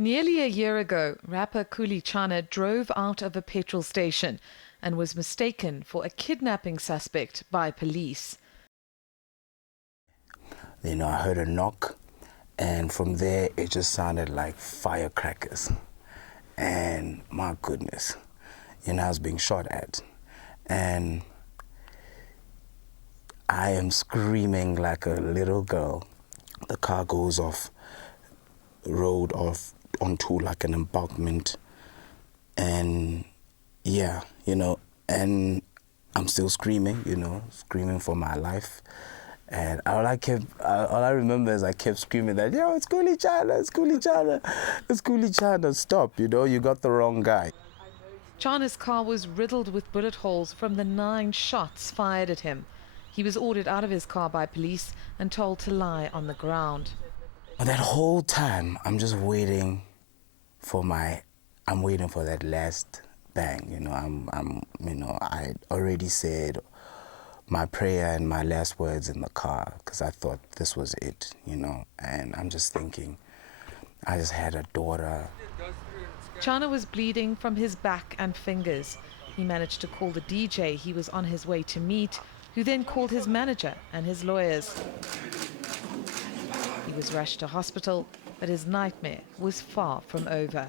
Nearly a year ago, rapper Khuli Chana drove out of a petrol station and was mistaken for a kidnapping suspect by police. I heard a knock, and from there it just sounded like firecrackers. And my goodness, I was being shot at. And I am screaming like a little girl. The car goes off, road off onto like an embankment. And yeah, and I'm still screaming, screaming for my life. And all I remember is I kept screaming that, yo, it's Khuli Chana, it's Khuli Chana, it's Khuli Chana, stop, you got the wrong guy. Chana's car was riddled with bullet holes from the 9 shots fired at him. He was ordered out of his car by police and told to lie on the ground. That whole time, I'm just waiting for I'm waiting for that last bang, I already said my prayer and my last words in the car because I thought this was it, and I'm just thinking, I just had a daughter. Chana was bleeding from his back and fingers. He managed to call the DJ he was on his way to meet, who then called his manager and his lawyers. He was rushed to hospital, but his nightmare was far from over.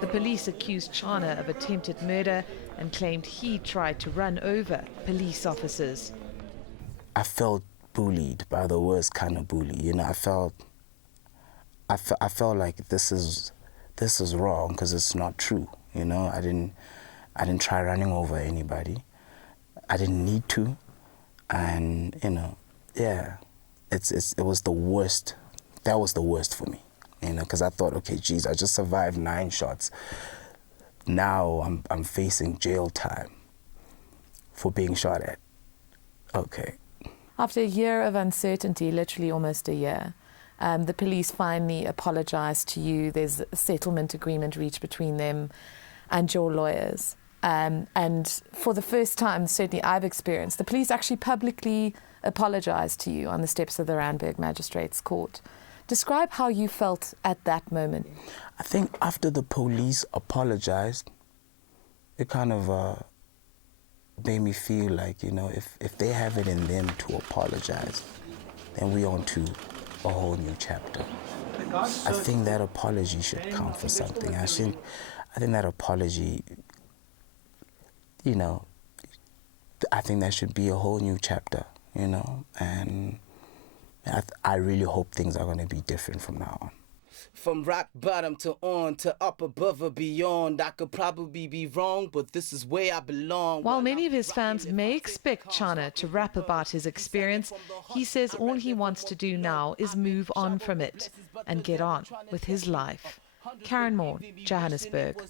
The police accused Chana of attempted murder and claimed he tried to run over police officers. I felt bullied by the worst kind of bully. I felt like this is wrong because it's not true. I didn't try running over anybody. I didn't need to, and yeah, it was the worst. That was the worst for me, because I thought, okay, geez, I just survived 9 shots. Now I'm facing jail time for being shot at. Okay. After a year of uncertainty, literally almost a year, the police finally apologized to you. There's a settlement agreement reached between them and your lawyers. And for the first time, certainly I've experienced, the police actually publicly apologized to you on the steps of the Randburg Magistrates Court. Describe how you felt at that moment. I think after the police apologized, it kind of made me feel like, if they have it in them to apologize, then we're on to a whole new chapter. I think that apology should count for something. I think that apology, I think that should be a whole new chapter, and I really hope things are going to be different from now on. From rock bottom to on to up above or beyond, I could probably be wrong, but this is where I belong. While many of his fans may expect Chana to rap about his experience, he says all he wants to do now is move on from it and get on with his life. Karen Moore, Johannesburg.